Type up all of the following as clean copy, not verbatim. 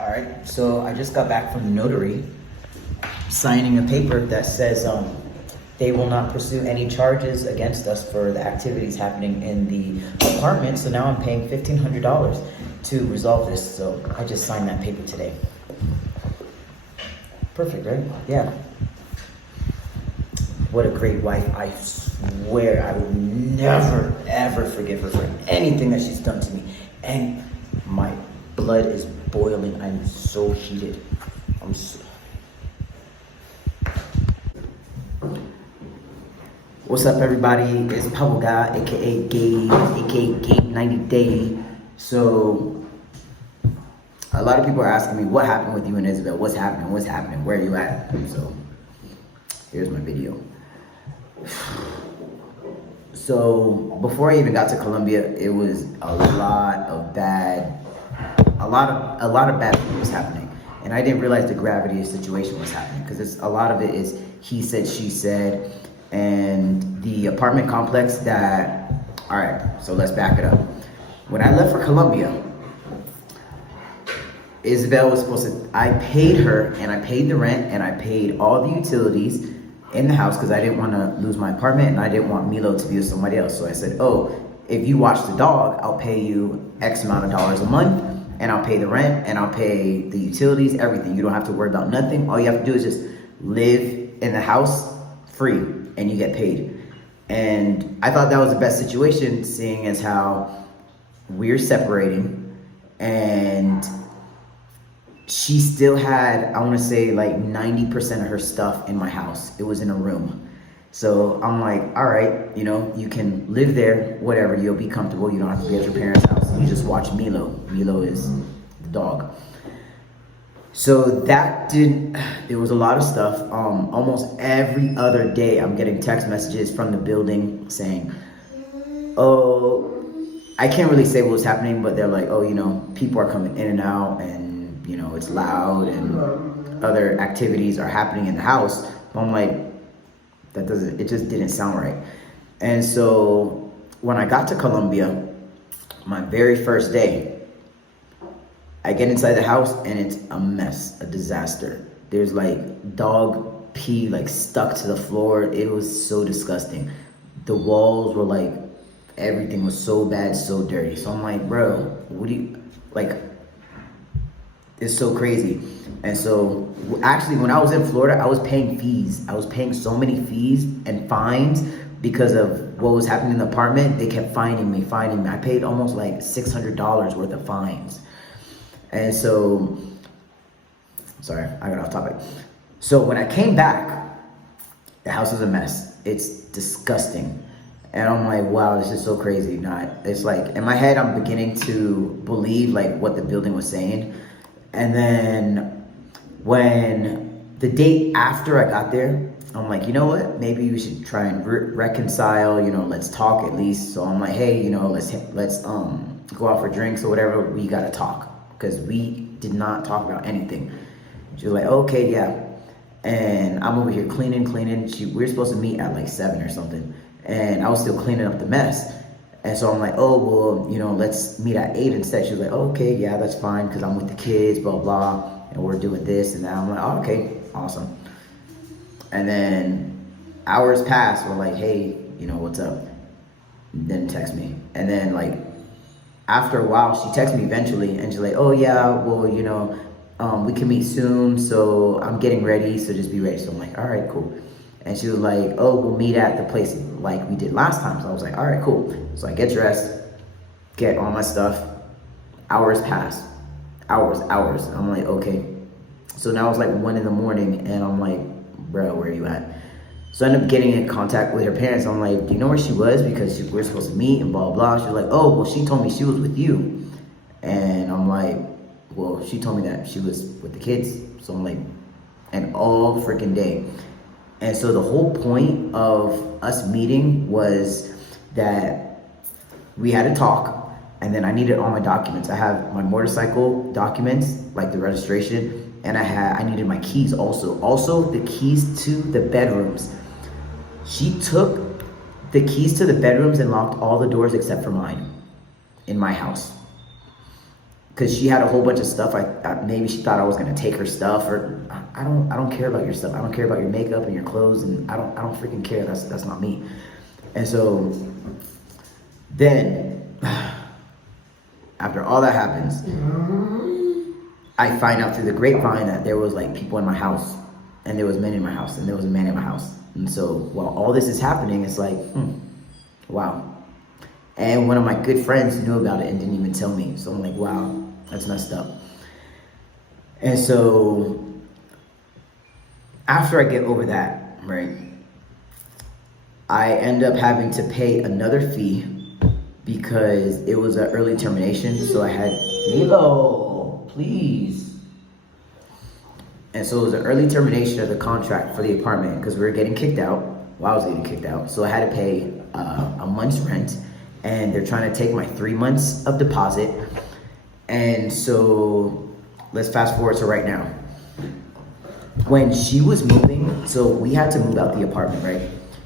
All right, so I just got back from the notary signing a paper that says they will not pursue any charges against us for the activities happening in the apartment. So now I'm paying $1,500 to resolve this. So I just signed that paper today. Perfect, right? Yeah. What a great wife. I swear I will never, ever forgive her for anything that she's done to me. And my blood is boiling. I'm so heated. What's up, everybody? It's Pebble Guy, aka Gabe, aka Gabe 90 Day. So a lot of people are asking me what happened with you and Isabel. What's happening? What's happening? Where are you at? So here's my video. So before I even got to Colombia, it was a lot of bad things was happening, and I didn't realize the gravity of the situation was happening because a lot of it is he said, she said, and the apartment complex that. All right, so let's back it up. When I left for Colombia, Isabel was supposed to. I paid her, and I paid the rent, and I paid all the utilities in the house because I didn't want to lose my apartment, and I didn't want Milo to be with somebody else. So I said, oh, if you watch the dog, I'll pay you X amount of dollars a month, and I'll pay the rent, and I'll pay the utilities, everything. You don't have to worry about nothing. All you have to do is just live in the house free, and you get paid. And I thought that was the best situation, seeing as how we're separating, and she still had, I want to say, like 90% of her stuff in my house. It was in a room. So I'm like, all right, you can live there, whatever, you'll be comfortable. You don't have to be at your parents' house. You just watch Milo. Milo is the dog. So there was a lot of stuff. Almost every other day, I'm getting text messages from the building saying, oh, I can't really say what was happening, but they're like, oh, people are coming in and out, and it's loud, and other activities are happening in the house. But I'm like, it just didn't sound right. And so when I got to Colombia, my very first day, I get inside the house and it's a mess, a disaster. There's like dog pee like stuck to the floor. It was so disgusting. The walls were like, everything was so bad, so dirty. So I'm like, bro, what do you, like, it's so crazy. And so actually when I was in Florida, I was paying fees. I was paying so many fees and fines because of what was happening in the apartment. They kept fining me. I paid almost like $600 worth of fines. And so, sorry, I got off topic. So when I came back, the house is a mess. It's disgusting. And I'm like, wow, this is so crazy. It's like, in my head, I'm beginning to believe like what the building was saying. And then when the day after I got there, I'm like, you know what? Maybe we should try and reconcile, let's talk at least. So I'm like, hey, let's go out for drinks or whatever. We got to talk, because we did not talk about anything. She was like, okay, yeah. And I'm over here cleaning. We were supposed to meet at like 7 or something. And I was still cleaning up the mess. And so I'm like, oh, well, let's meet at 8 instead. She was like, oh, okay, yeah, that's fine, because I'm with the kids, blah, blah, and we're doing this and that. I'm like, oh, okay, awesome. And then hours pass. We're like, hey, what's up? Then text me. And then, like, after a while, she texts me eventually, and she's like, oh, yeah, well, we can meet soon, so I'm getting ready, so just be ready. So I'm like, all right, cool. And she was like, oh, we'll meet at the place like we did last time. So I was like, all right, cool. So I get dressed, get all my stuff. Hours pass. Hours. I'm like, okay. So now it's like 1 a.m, and I'm like, bro, where are you at? So I end up getting in contact with her parents. I'm like, do you know where she was? Because we're supposed to meet and blah, blah. She was like, oh, well, she told me she was with you. And I'm like, well, she told me that she was with the kids. So I'm like, and all freaking day. And so the whole point of us meeting was that we had to talk, and then I needed all my documents. I have my motorcycle documents, like the registration, and I needed my keys also. Also, the keys to the bedrooms. She took the keys to the bedrooms and locked all the doors except for mine in my house. because she had a whole bunch of stuff. Maybe she thought I was gonna take her stuff, or I don't care about your stuff. I don't care about your makeup and your clothes, and I don't freaking care. That's not me. And so then after all that happens, I find out through the grapevine that there was like people in my house, and there was men in my house, and there was a man in my house. And so while all this is happening, it's like, wow. And one of my good friends knew about it and didn't even tell me. So I'm like, wow, that's messed up. And so after I get over that, right, I end up having to pay another fee because it was an early termination. So I had, Milo, please. And so it was an early termination of the contract for the apartment because we were getting kicked out. Well, I was getting kicked out. So I had to pay a month's rent. And they're trying to take my 3 months of deposit. And so let's fast forward to right now. When she was moving, so we had to move out the apartment, right?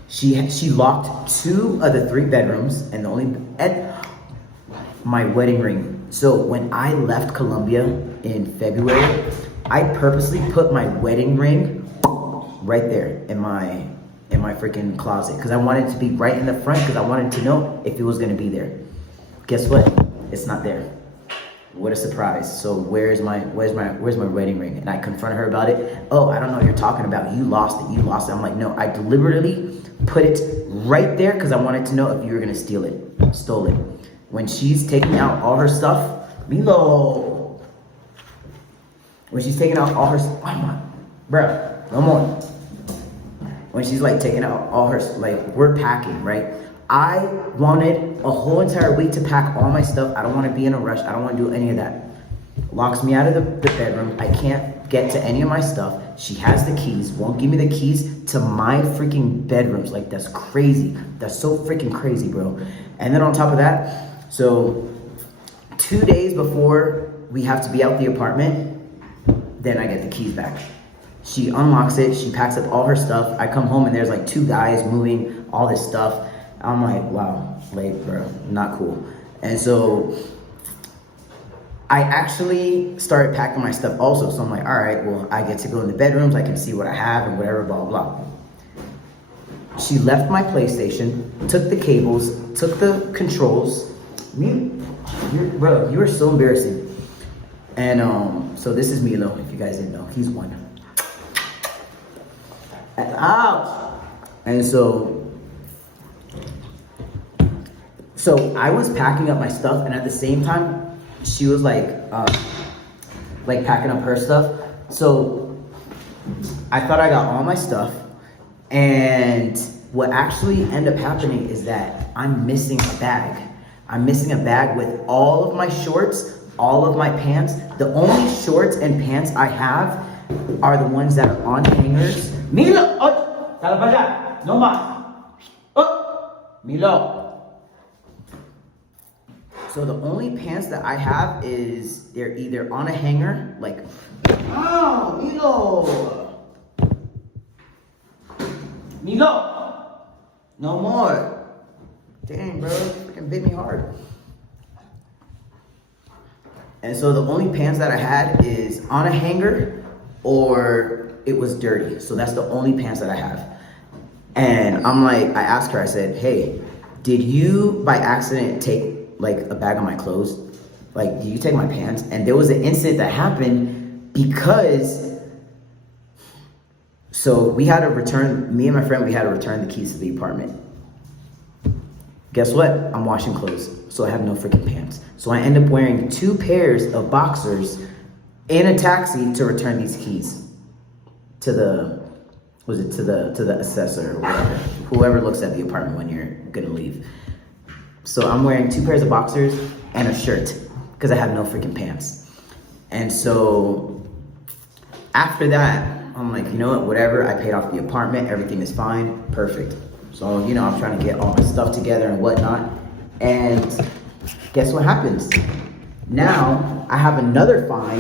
She locked 2 of the 3 bedrooms and my wedding ring. So when I left Colombia in February, I purposely put my wedding ring right there in my freaking closet because I wanted it to be right in the front because I wanted to know if it was gonna be there. Guess what? It's not there. What a surprise. So where's my wedding ring? And I confront her about it. Oh, I don't know what you're talking about. You lost it. I'm like, no, I deliberately put it right there because I wanted to know if you were gonna steal it. Stole it. When she's taking out all her stuff, Milo. When she's taking out all her stuff, oh my, bruh, no more. When she's like taking out all her, like we're packing, right? I wanted a whole entire week to pack all my stuff. I don't want to be in a rush. I don't want to do any of that. Locks me out of the bedroom. I can't get to any of my stuff. She has the keys, won't give me the keys to my freaking bedrooms. Like that's crazy. That's so freaking crazy, bro. And then on top of that, so 2 days before we have to be out the apartment, then I get the keys back. She unlocks it, she packs up all her stuff. I come home and there's like 2 guys moving all this stuff. I'm like, wow, like, bro, not cool. And so I actually started packing my stuff also. So I'm like, all right, well, I get to go in the bedrooms, I can see what I have and whatever, blah, blah. She left my PlayStation, took the cables, took the controls. Bro, you are so embarrassing. And so this is Milo, if you guys didn't know, he's one. Ouch! And so I was packing up my stuff, and at the same time, she was like packing up her stuff. So I thought I got all my stuff, and what actually ended up happening is that I'm missing a bag. I'm missing a bag with all of my shorts, all of my pants. The only shorts and pants I have are the ones that are on hangers. Milo! Oh! Sal para allá! No más! Oh! Milo! So the only pants that I have is they're either on a hanger, like, oh, Milo! Milo! No more! Dang, bro, freaking bit me hard. And so the only pants that I had is on a hanger or it was dirty. So that's the only pants that I have. And I'm like, I asked her, I said, hey, did you by accident take like a bag of my clothes? Like, did you take my pants? And there was an incident that happened because, so we had to return, me and my friend, we had to return the keys to the apartment. Guess what? I'm washing clothes, so I have no freaking pants. So I end up wearing 2 pairs of boxers in a taxi to return these keys to the, to the assessor or whatever, whoever looks at the apartment when you're gonna leave. So I'm wearing 2 pairs of boxers and a shirt because I have no freaking pants. And so after that, I'm like, you know what, whatever, I paid off the apartment, everything is fine, perfect. So, you know, I'm trying to get all my stuff together and whatnot. And guess what happens? Now I have another fine.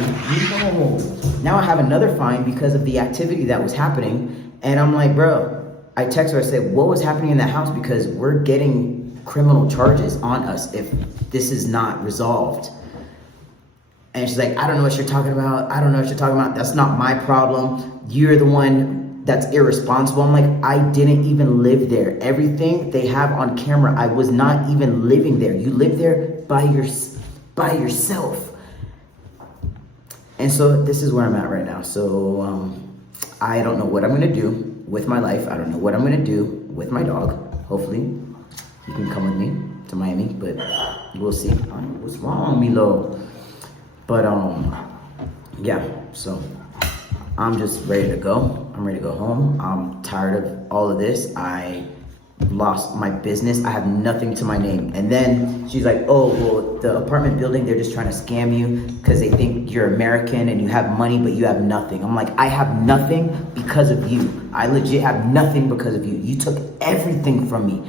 Now I have another fine because of the activity that was happening. And I'm like, bro, I text her, I said, what was happening in that house? Because we're getting criminal charges on us if this is not resolved. And she's like, I don't know what you're talking about. I don't know what you're talking about. That's not my problem. You're the one that's irresponsible. I'm like, I didn't even live there. Everything they have on camera, I was not even living there. You live there by yourself. And so this is where I'm at right now. So I don't know what I'm going to do with my life. I don't know what I'm going to do with my dog. Hopefully you can come with me to Miami, but we'll see. What's wrong, Milo? But yeah, so I'm just ready to go. I'm ready to go home. I'm tired of all of this. I lost my business. I have nothing to my name. And then she's like, oh, well, the apartment building, they're just trying to scam you because they think you're American and you have money, but you have nothing. I'm like, I have nothing because of you. I legit have nothing because of you. You took everything from me.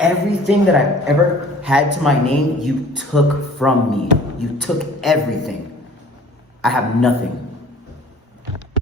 Everything that I've ever had to my name, you took from me. You took everything. I have nothing.